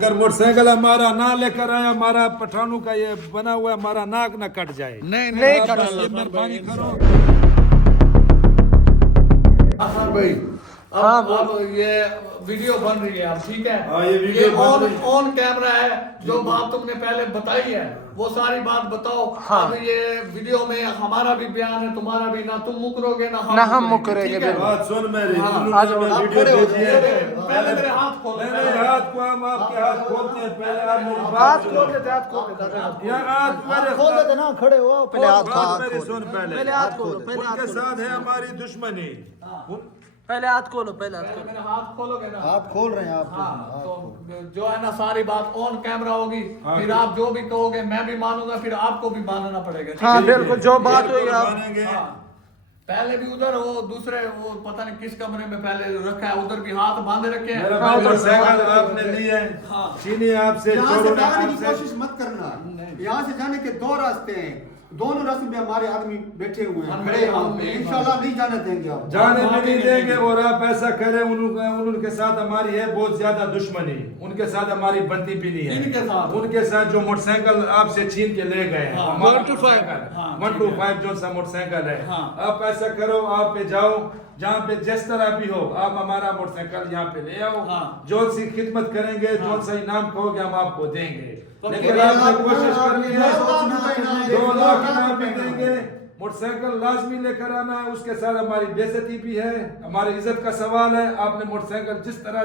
अगर मोटरसाइकिल हमारा ना लेकर आया, हमारा पठानों का ये बना हुआ है, हमारा नाक ना कट जाए। नहीं आप कटा बस ये मेहरबानी करो। अफर भाई अब ये वीडियो बन रही है अब, ठीक है? हाँ, ये वीडियो बन रही है। ऑन कैमरा है। जो बात तुमने पहले बताई है वो सारी बात बताओ। हाँ। अब ये वीडियो में हमारा भी बयान है, तुम्हारा भी, ना तुम मुकरोगे ना हम मुकरेंगे, ठीक है? बात सुन मेरी, हाँ, उन्होंने आ जाओ, हमें आप वीडियो खड़े हो भेजी है। पहले मेरे हाथ खोलो। नहीं हाथ को हम आपके हाथ खोलते हैं, पहले आप मेरी हाथ बात खोल सुनो। देते, हाथ खोल देते। यार हाथ मेरे खोल देते ना, खड़े हो पहले हाथ बात मेरी खोलो। सुन पहले। पहले हाथ खोलो, पहले हाथ उनके खोलो। साथ है हमारी दुश्मनी। पहले हाथ खोलो, पहले हाथ पहले खोलो। मेरे हाथ खोलोगे ना? आप खोल रहे हैं आप हाँ, तो जो है ना सारी बात ऑन कैमरा होगी। हाँ, फिर आप जो भी कहोगे मैं भी मानूंगा, फिर आपको भी मानना पड़ेगा, ठीक हाँ है? बिल्कुल, जो बात हुई आप मानेंगे। हाँ। पहले भी उधर वो दूसरे वो पता नहीं किस कमरे में पहले रखा है, उधर भी हाथ बांधे रखे हैं। मेरा मोटरसाइकिल आपने ली है, हाँ। चीनी आपसे, यहाँ से चोरों ने जाने की आपसे। कोशिश मत करना। यहाँ से जाने के दो रास्ते हैं, दोनों रास्ते में हमारे आदमी बैठे हुए हैं, खड़े हैं वहाँ पे। इंशाल्लाह नहीं जाने देंगे आप। जाने भी नहीं देंगे। और आप ऐसा करें, उनके साथ हमारी है बहुत ज्यादा दुश्मनी, उनके साथ हमारी बनती भी नहीं है। इनके साथ? उनके साथ जो मोटरसाइकिल आपसे छीन के ले गए, हाँ, हमारा 125 मोटरसाइकिल, हाँ, 125 जो सा मोटरसाइकिल है। हाँ। आप ऐसा करो, आप पे जाओ, जहाँ पे जिस तरह भी हो, आप हमारा मोटरसाइकिल यहाँ पे ले आओ। हाँ। जो सी खिदमत करेंगे, जो सा इनाम कहोगे हम आपको देंगे। तो लेकिन क्या आपने आप- कोशिश आप करनी ये है, सोचना कि नहीं, 2 लाख देखो, इनाम भी आप देंगे। मोटरसाइकिल लाजमी लेकर आना है, उसके साथ हमारी बेइज्जती भी है, हमारी इज्जत का सवाल है। आपने मोटरसाइकिल जिस तरह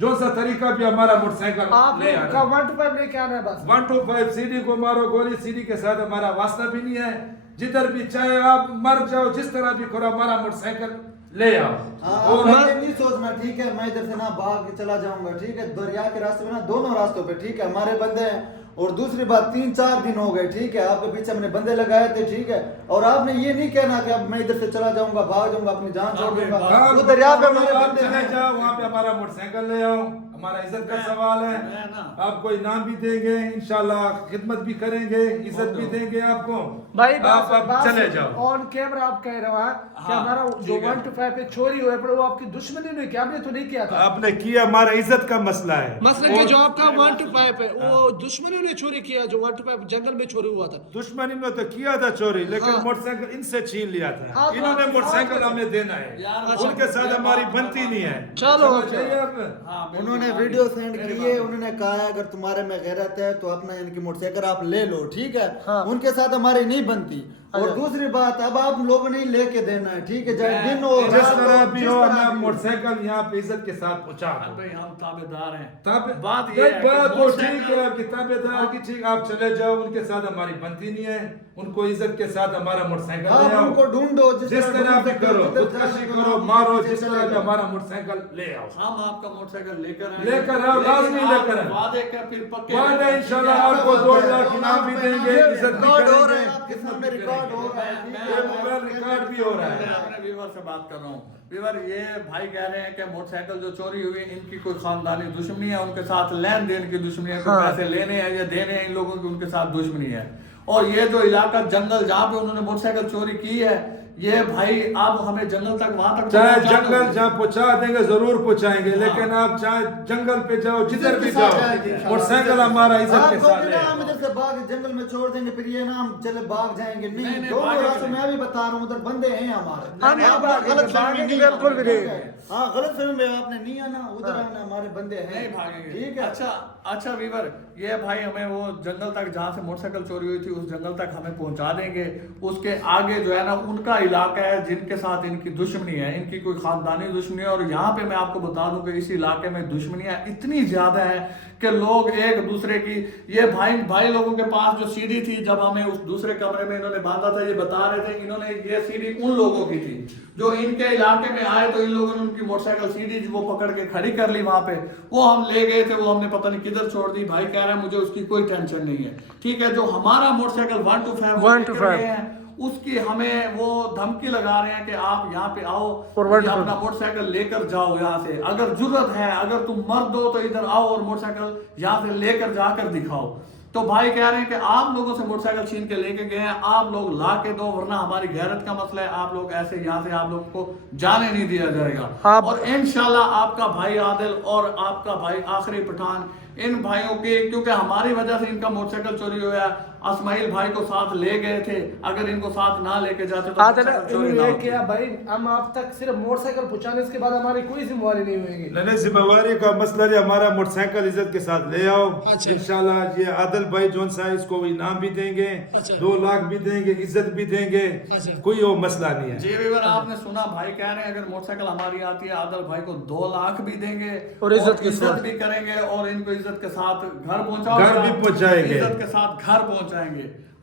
जो सा तरीका भी हमारा मोटरसाइकिल आप ले लोग का आना। 125 लेके आना है बस। 125 सीडी को मारो गोली, सीडी के साथ हमारा वास्ता भी नहीं है। जिधर भी चाहे आप मर जाओ, जिस तरह भी करो, हमारा मोटरसाइकिल ले आओ। हाँ, और आप ये नहीं सोचना, ठीक है? मैं इधर से ना भाग के चला जाऊंगा, ठीक है? दरिया के रास्ते में ना, दोनों रास्तों पे, ठीक है, हमारे बंदे हैं। और दूसरी बात, 3-4 दिन हो गए, ठीक है, आपके पीछे हमने बंदे लगाए थे, ठीक है? और आपने ये नहीं कहना कि अब मैं इधर से चला जाऊंगा, भाग जाऊंगा, अपनी जान छोड़ दूंगा। हाँ, वो दरिया पे हमारे आप बंदे चले हैं। जाओ, वहाँ पे हमारा मोटरसाइकिल ले आओ। हमारा इज्जत का सवाल है। मैं ना- आपको इनाम भी देंगे, इंशाल्लाह खिदमत भी करेंगे, इज्जत भी देंगे आपको। भाई आप अब चले जाओ। ऑन कैमरा आप कह रहे हो कि हाँ, हमारा जो ठीक है। 125 पे चोरी हुए, पर वो आपकी दुश्मनी नहीं किया, आपने तो नहीं किया था। आपने किया, हमारा इज्जत का मसला है। मसलन कि जो आपका 125 है, वो दुश्मनी ने चोरी किया, जो 125 जंगल में चोरी हुआ था। दुश्मनी में तो किया था चोरी, लेकिन हाँ। मोटरसाइकिल इनसे छीन लिया था। हाँ, इन्होंने हाँ, मोटरसाइकिल हाँ, हमें देना यार, है, अच्छा, उनके साथ ये हमारी बात बनती नहीं है। चलो, समझ जाइए आप। हाँ, बिल्कुल, उन्होंने हाँ, वीडियो बिल्कुल। सेंड मेरी की बात है, उन्होंने कहा है अगर तुम्हारे में गैरत है तो अपना इनकी मोटरसाइकिल आप ले लो, ठीक है? हाँ। उनके साथ हमारी नहीं बनती। और अच्छा। दूसरी बात, अब आप लोगों ने ही लेके देना है, ठीक है? चाहे मैं- दिन हो, जिस रात तरह हो, भी जिस हो, तरह हमें भी हो। मोटरसाइकिल यहाँ पे इज्जत के साथ पहुँचा हाँ दो। भाई, हम ताबेदार हैं। तब बात ये है कि बात तो मोटरसाइकिल- ठीक है, आपकी ताबेदार की ठीक, आप चले जाओ, उनके साथ हमारी बनती नहीं है। उनको इज्जत के साथ हमारा मोटरसाइकिल ले आप आओ। उनको ढूंढो, जिस तरह भी करो, जिधर खुदकशी जाना करो, हो, मारो, पीछे जिस चले तरह भी जाओ। हमारा मोटरसाइकिल ले आओ। हम आपका मोटरसाइकिल लेकर आएंगे। लेकर आओ, लाजमी लेकिन आप लेकर आओ। वादे का फिर पक्के वादा इंशाल्लाह ठीक है? आपको 2 लाख इनाम भी देंगे, इज्जत भी रिकॉर्ड हो रहा करेंगे। है, आपके सामने रिकॉर्ड हो रहा है, ठीक मैं- है? ये मोबाइल रिकॉर्ड भी हो रहा मैं है। अपने व्यूवर से बात कर रहा हूँ। व्यूवर, ये भाई कह रहे हैं कि मोटरसाइकिल जो चोरी हुई, इनकी कोई खानदानी दुश्मनी है, उनके साथ लेन देन की दुश्मनी है, कोई हाँ। पैसे लेने हैं या देने हैं, इन लोगों की उनके साथ दुश्मनी है। और ये जो इलाका जंगल जहाँ पे उन्होंने मोटरसाइकिल चोरी की है, ये भाई आप हमें जंगल तक वहां तक चाहे पहुंचा जंगल दो। जहाँ पहुंचा देंगे, जरूर पहुंचाएंगे, हाँ। लेकिन आप चाहे जंगल पे जाओ, जिधर भी इज्जत के साथ जाओ, जाएंगे इंशाल्लाह। मोटरसाइकिल हमारा इज्जत के आपको साथ भी ले ना हम आओ। इधर से भाग जंगल में छोड़ देंगे, फिर ये ना हम चले भाग जाएंगे, नहीं, नहीं। नहीं, दोनों भागेंगे रास्ते नहीं। मैं भी बता रहा हूँ, उधर बंदे हैं हमारे। हाँ, नहीं, आप भागेंगे, गलत फहमी भागेंगे, नहीं बिल्कुल भी ठीक नहीं। है? हाँ, गलत फहमी में आपने नहीं आना, उधर हाँ। आना, हमारे बंदे हैं, नहीं भागेंगे, ठीक है? अच्छा अच्छा वीवर, ये भाई हमें वो जंगल तक जहाँ से मोटरसाइकिल चोरी हुई थी, उस जंगल तक हमें पहुंचा देंगे। उसके आगे जो है ना, उनका इलाका है जिनके साथ इनकी दुश्मनी है, इनकी कोई खानदानी दुश्मनी है। और यहाँ पे मैं आपको बता दूं कि इस इलाके में दुश्मनियां इतनी ज्यादा है कि लोग एक दूसरे की, ये भाई लोगों के पास जो सीढ़ी थी, जब हमें उस दूसरे कमरे में इन्होंने बांधा था, ये बता रहे थे, इन्होंने ये सीढ़ी उन लोगों की थी जो इनके इलाके में आए, तो इन लोगों ने उनकी मोटरसाइकिल सीढ़ी वो पकड़ के खड़ी कर ली वहां पे। वो हम ले गए थे, वो हमने पता नहीं किधर छोड़ दी। भाई कह रहा है मुझे उसकी कोई टेंशन नहीं है, ठीक है? जो हमारा मोटरसाइकिल 125 है, उसकी हमें वो धमकी लगा रहे हैं कि आप यहाँ पे आओ और ये अपना मोटरसाइकिल लेकर जाओ यहाँ से, अगर जरूरत है, अगर तुम मर्द हो तो इधर आओ और मोटरसाइकिल यहाँ से लेकर जाकर दिखाओ। तो भाई कह रहे हैं कि आप लोगों से मोटरसाइकिल छीन के लेके गए हैं, आप लोग ला के दो, वरना हमारी गैरत का मसला है, आप लोग ऐसे यहाँ से आप लोग को जाने नहीं दिया जाएगा। और इंशाल्लाह आपका भाई आदिल और आपका भाई आखिरी पठान इन भाइयों के, क्योंकि हमारी वजह से इनका मोटरसाइकिल चोरी हुआ। अस्माइल भाई को साथ ले गए थे, अगर इनको साथ ना लेके जाते तो आते ना मोटरसाइकिल चोरी ना इन्होंने होती। किया भाई, हम आप तक सिर्फ मोटरसाइकिल पहुंचाने, इसके बाद हमारी कोई जिम्मेवारी नहीं होगी। नहीं जिम्मेवारी का मसला है, हमारा मोटरसाइकिल इज्जत के साथ ले आओ। अच्छा। इंशाल्लाह ये आदिल भाई जोन सा है, इसको इनाम भी देंगे, अच्छा। 2 लाख भी देंगे, इज्जत भी देंगे, अच्छा। कोई वो मसला नहीं है। जी व्यूअर, आपने सुना भाई कह रहे हैं अगर मोटरसाइकिल हमारी आती है आदिल भाई को 2 लाख भी देंगे और इज्जत के साथ भी करेंगे, और इनको इज्जत के साथ घर घर भी पहुंचाएंगे। इज्जत के साथ घर पहुंचाएंगे।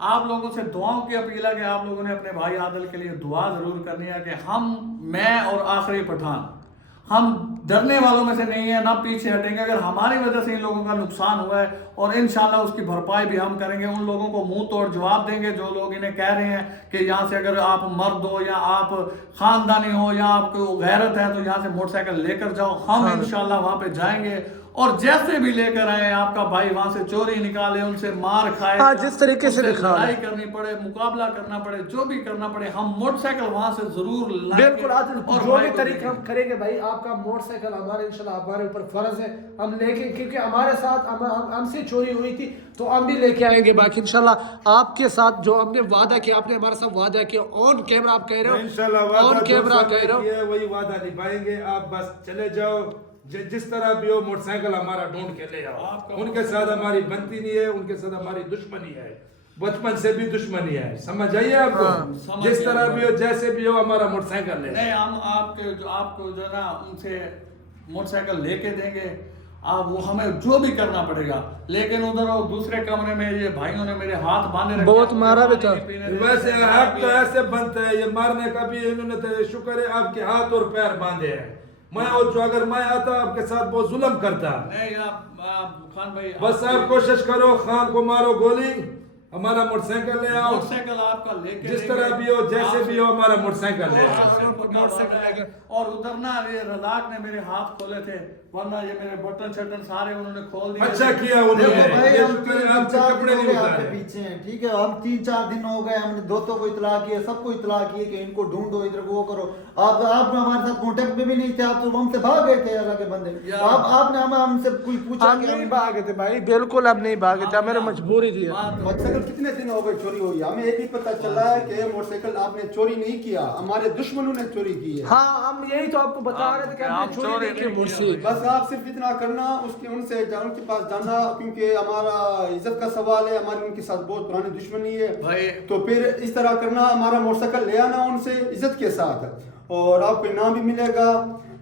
आप लोगों से दुआओं की अपील है कि आप लोगों ने अपने भाई आदिल के लिए दुआ जरूर करनी है कि मैं और आखिरी पठान, हम डरने वालों में से नहीं है, ना पीछे हटेंगे। अगर हमारी वजह से इन लोगों का नुकसान हुआ है, और इंशाल्लाह उसकी भरपाई भी हम करेंगे, उन लोगों को मुंह तोड़ जवाब देंगे जो लोग इन्हें कह रहे हैं कि यहाँ से अगर आप मर्द हो या आप खानदानी हो या आपको गैरत है तो यहाँ से मोटरसाइकिल लेकर जाओ। हम इंशाल्लाह वहाँ पे जाएंगे, और जैसे भी लेकर आए आपका भाई वहां से चोरी निकाले, उनसे मार खाए, जिस तरीके से लड़ाई करनी पड़े, मुकाबला करना पड़े, जो भी करना पड़े, हम मोटरसाइकिल वहां से जरूर लाएंगे। बिल्कुल आदिल, और जो भाई भी को तरीका हम देंगे। करेंगे भाई, आपका मोटरसाइकिल हमारे इंशाल्लाह हमारे ऊपर फर्ज है, हम लेके, क्योंकि हमारे साथ हमसे चोरी हुई थी तो हम भी लेके आएंगे। बाकी इंशाल्लाह आपके साथ जो हमने वादा किया, आपने हमारे साथ वादा किया ऑन कैमरा, आप कह रहे हो इंशाल्लाह ऑन कैमरा कह रहे हो, वही वादा निभाएंगे। आप बस चले जाओ, जिस तरह भी हो मोटरसाइकिल हमारा ढूंढ के ले आओ। उनके साथ हमारी बनती नहीं है, उनके साथ हमारी दुश्मनी है, बचपन से भी दुश्मनी है, समझ आइए आपको। जिस तरह भी हो, जैसे भी हो, हमारा मोटरसाइकिल ले। नहीं, हम आपको जो ना उनसे मोटरसाइकिल लेके देंगे, आप वो हमें जो भी करना पड़ेगा। लेकिन उधर वो दूसरे कमरे में ये भाइयों ने मेरे हाथ बांधे रखे, बहुत मारा भी था। वैसे हक तो ऐसे बनता है, ये मारने का भी इन्होंने तो शुक्र है आपके हाथ और पैर बांधे हैं। मैं और जो अगर मैं आता आपके साथ बहुत जुल्म करता। नहीं, आप खान भाई, बस आप कोशिश करो, खान को मारो गोली, हमारा मोटरसाइकिल ले आओ। मोटरसाइकिल आपका लेके जिस तरह भी हो, जैसे भी हो, हमारा मोटरसाइकिल ले आओ। और उधर ना ये रजाक ने मेरे हाथ खोले थे, वरना ये मेरे बटन शटन सारे उन्होंने खोल दिए। अच्छा किया देखो उन्होंने, भाई, ये हम शुक्र है 3-4 आपके कपड़े दिन हो नहीं गए आपके उतारे। पीछे हैं, ठीक है। हम 3-4 दिन हो गए, हमने दोस्तों को इतला किया, सबको इतला किए कि इनको ढूंढो, इधर वो करो। आप हमारे साथ कांटेक्ट में भी नहीं थे, आप तो हमसे भाग गए थे अल्लाह के बंदे। आपने हमसे कोई पूछा हम कि नहीं भागे थे भाई, बिल्कुल हम नहीं भागे थे, हमारी मजबूरी थी। मोटरसाइकिल कितने दिन हो गए चोरी हुई? हमें ये भी पता चला है कि मोटरसाइकिल आपने चोरी नहीं किया, हमारे दुश्मनों ने चोरी की है। हाँ, हम यही तो आपको बता रहे थे कि हमने चोरी नहीं की मुझसे। बस आप सिर्फ इतना करना, उनसे उनके पास जाना, क्योंकि हमारा इज्जत का सवाल है, हमारी उनके साथ बहुत पुरानी दुश्मनी है भाई। तो फिर इस तरह करना, हमारा मोटरसाइकिल ले आना उनसे इज्जत के साथ, और आपको इनाम भी मिलेगा।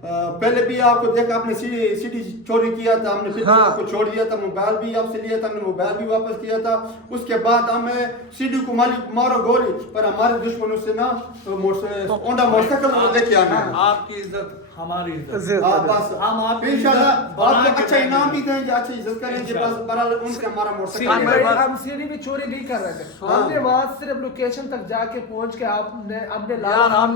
पहले भी आपको देखा, आपने सीडी चोरी किया था, हमने फिर भी आपको छोड़ दिया था, मोबाइल भी आपसे लिया था, हमने मोबाइल भी वापस किया था। उसके बाद हमें सीडी को मारो गोली, पर हमारे दुश्मनों से ना ओंडा मोटरसाइकिल लेके आना है। आपकी इज्जत हमारी इज्जत। बस हम आपकी इंशाल्लाह इज्जत बना आपको के अच्छा देंगे। इनाम भी देंगे, अच्छी इज्जत करेंगे। बस बहरहाल उनसे हमारा मोटरसाइकिल हम सीढ़ी भी चोरी नहीं कर रहे थे, हमने वहां सिर्फ लोकेशन तक जाके पहुंच के हमने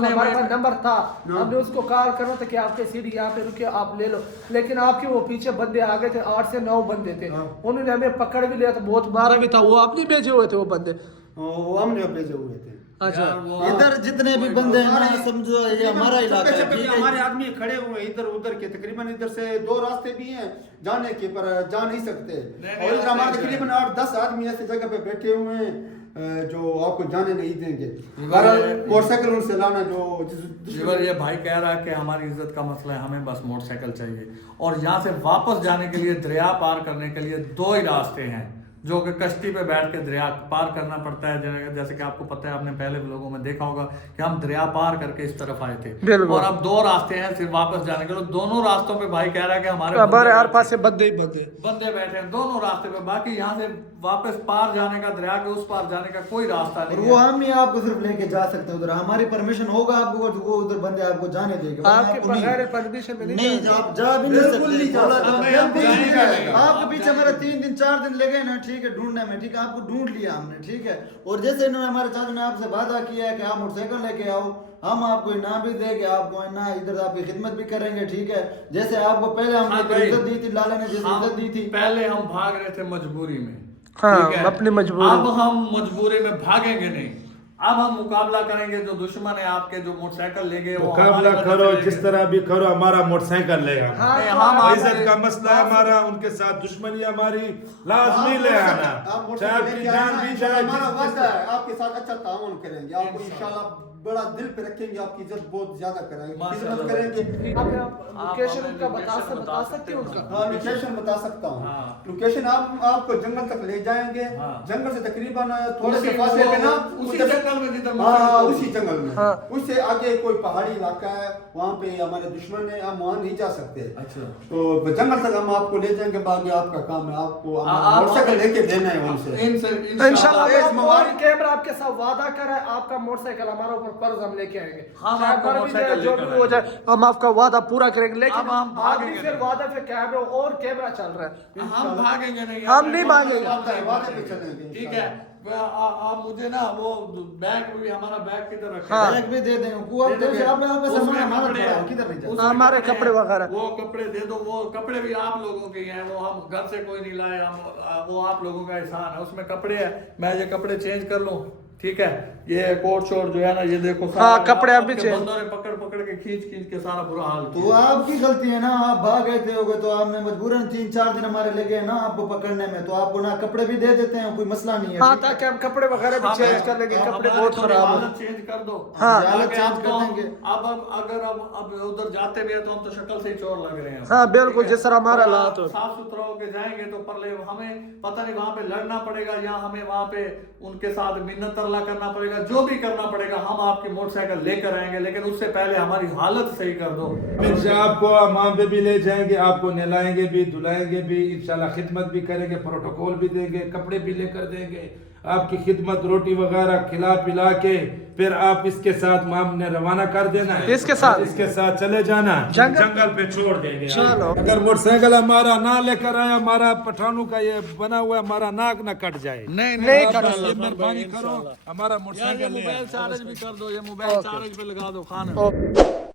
हमारे पास नंबर था, हमने उसको कॉल करना था कि आपके सीढ़ी यहाँ पे रुके, आप ले लो। लेकिन आपके वो पीछे बंदे आ गए थे, 8 से 9 बंदे थे, उन्होंने हमें पकड़ भी लिया था, बहुत मारा भी था। वो अपने भेजे हुए थे वो बंदे। वो हमने भेजे हुए थे। अच्छा, इधर जितने भी बंदे हैं ना, समझो ये हमारा इलाका है, ठीक है। हमारे आदमी खड़े हुए हैं इधर उधर के, तकरीबन इधर से 2 रास्ते भी हैं जाने के, पर जा नहीं सकते। और इधर हमारे तकरीबन 8-10 आदमी ऐसी जगह पे बैठे हुए हैं जो आपको जाने नहीं देंगे। मोटरसाइकिल उनसे लाना जो ये भाई कह रहा है कि हमारी इज्जत का मसला है, हमें बस मोटरसाइकिल चाहिए। और यहाँ से वापस जाने के लिए, दरिया पार करने के लिए 2 ही रास्ते हैं, जो कि कश्ती पे बैठ के दरिया पार करना पड़ता है। जैसे कि आपको पता है, आपने पहले लोगों में देखा होगा कि हम दरिया पार करके इस तरफ आए थे, और अब 2 रास्ते हैं सिर्फ वापस जाने के लिए। दोनों रास्तों पे भाई कह रहा है कि हमारे हर पास से बंदे ही बंदे बैठे हैं दोनों रास्ते पे। बाकी यहाँ से वापस पार जाने का, दरिया के उस पार जाने का कोई रास्ता और नहीं वो है। हम ही आपको सिर्फ लेके जा सकते हैं उधर, हमारी परमिशन होगा आपको, वो उधर बंदे आपको जाने देंगे। आपके बगैर परमिशन में नहीं, आप जा भी नहीं बिल्कुल नहीं जा सकते। सकते। आपके पीछे हमारे 3 दिन 4 दिन लगे ना, ठीक है, ढूंढने में, ठीक है, आपको ढूंढ लिया हमने, ठीक है। और जैसे इन्होंने हमारे चाचू ने आपसे वादा किया है कि आप मोटरसाइकिल लेके आओ, हम आपको इनाम भी देंगे, आपको ना इधर आपकी खिदमत भी करेंगे, ठीक है। जैसे आपको पहले हमने इज्जत दी थी, लाला ने जैसे इज्जत दी थी, पहले हम भाग रहे थे मजबूरी में, हाँ, ठीक है? अपनी मजबूरी। अब हम मजबूरी में भागेंगे नहीं, अब हम मुकाबला करेंगे जो दुश्मन है आपके जो मोटरसाइकिल ले गए वो मुकाबला हमारे करो, बदले जिस लेंगे। तरह भी करो, हमारा मोटरसाइकिल ले आना। हाँ, तो हम आप- इज्जत का मसला है हमारा, उनके साथ दुश्मनी हमारी, लाजमी ले आना, आप चाहे आपकी जान भी जाए। हमारा वादा है आपके साथ अच्छा ताउन करेंगे, आपको इंशाल्लाह बड़ा दिल पे रखेंगे, आपकी इज्जत बहुत ज्यादा करेंगे, खिदमत करेंगे। आप लोकेशन उनका बता सकते हैं उनका? हाँ, लोकेशन बता सकता हूँ। हाँ। लोकेशन आपको जंगल तक ले जाएंगे, हाँ। जंगल से तकरीबन थोड़े से उसी- फासले पे ना उसी उधर- जंगल में जिधर हाँ मोटरसाइकिल उसी जंगल में, हाँ। उससे आगे कोई पहाड़ी इलाका है, वहाँ पे हमारे दुश्मन है, हम वहाँ नहीं जा सकते। अच्छा। तो जंगल तक हम आपको ले जाएंगे, बाकी आपका काम है, आपको आप- मोटरसाइकिल लेके देना है उनसे। इंशाल्लाह और कैमरा आपके साथ वादा कर है, आपका मोटरसाइकिल हमारा ऊपर फर्ज हम लेके आएंगे। हम चाहे आपको मर भी मोटरसाइकिल जाए, जो लेकर भी हो जाए, हम आपका वादा पूरा करेंगे। लेकिन अब हम आप भी भागेंगे फिर नहीं। वादा पे कैमरा और कैमरा चल रहा है। हम भागेंगे नहीं, हम नहीं भागेंगे। वादे पे चलेंगे ठीक है। आप मुझे ना वो बैग भी, हमारा बैग किधर रखे हाँ। बैग भी दे देंगे, उसमें हमारा कपड़े थोड़ा हैं। किधर नहीं जाता। उसमें हमारे कपड़े कपड़े हैं। वगैरह। वो कपड़े दे दो, वो कपड़े भी आप लोगों के ही हैं, वो हम घर से कोई नहीं लाए, हम वो आप लोगों का एहसान है। उसमें कपड़े हैं, मैं ये कपड़े चेंज कर लूं, ठीक है। ये कोट शोट जो है ना, ये देखो हाँ, कपड़े आप भी आपके change- बंदों ने पकड़ पकड़ के खींच के सारा बुरा हाल तो किया। आपकी गलती है ना, आप भाग गए थे होगे तो आपने मजबूरन 3-4 दिन हमारे लगे ना आपको पकड़ने में, तो आपको ना कपड़े भी दे देते हैं, कोई मसला नहीं है। हाँ, ठीक है? ताकि हम कपड़े वगैरह भी हाँ, चेंज कर लेंगे। हमारी कपड़े बहुत थोड़ी खराब हालत है। चेंज कर दो। हाँ। हालत आगे चेंज हम कर तो- देंगे। अब उधर जाते भी है तो हम तो शक्ल से ही चोर लग रहे हैं। हाँ, बिल्कुल, ठीक है? जिस तरह हमारा थोड़ा हालात हो। साफ सुथरा होके जाएंगे तो परले हमें पता नहीं वहां पे लड़ना पड़ेगा या हमें वहां पे उनके साथ मिन्नत तरला करना पड़ेगा, जो भी करना पड़ेगा हम आपकी मोटरसाइकिल लेकर आएंगे, लेकिन उससे पहले हमारी हालत सही कर दो। इंशाल्लाह आपको अमाम पे भी ले जाएंगे, आपको नहलाएंगे भी, धुलाएंगे भी, इंशाल्लाह खिदमत भी करेंगे, प्रोटोकॉल भी देंगे, कपड़े भी लेकर देंगे, आपकी खिदमत रोटी वगैरह खिला पिला के फिर आप इसके साथ माम ने रवाना कर देना है। इसके साथ? इसके साथ चले जाना, जंगल पे छोड़ देंगे। चलो। अगर मोटरसाइकिल हमारा ना लेकर आया, हमारा पठानों का ये बना हुआ है, हमारा नाक ना कट जाए। नहीं आप करो। बस ये मेहरबानी करो, हमारा यार ये मोटरसाइकिल ले मोबाइल आओ। चार्ज भी कर दो, ये मोबाइल चार्ज पे लगा दो खाना। ओके।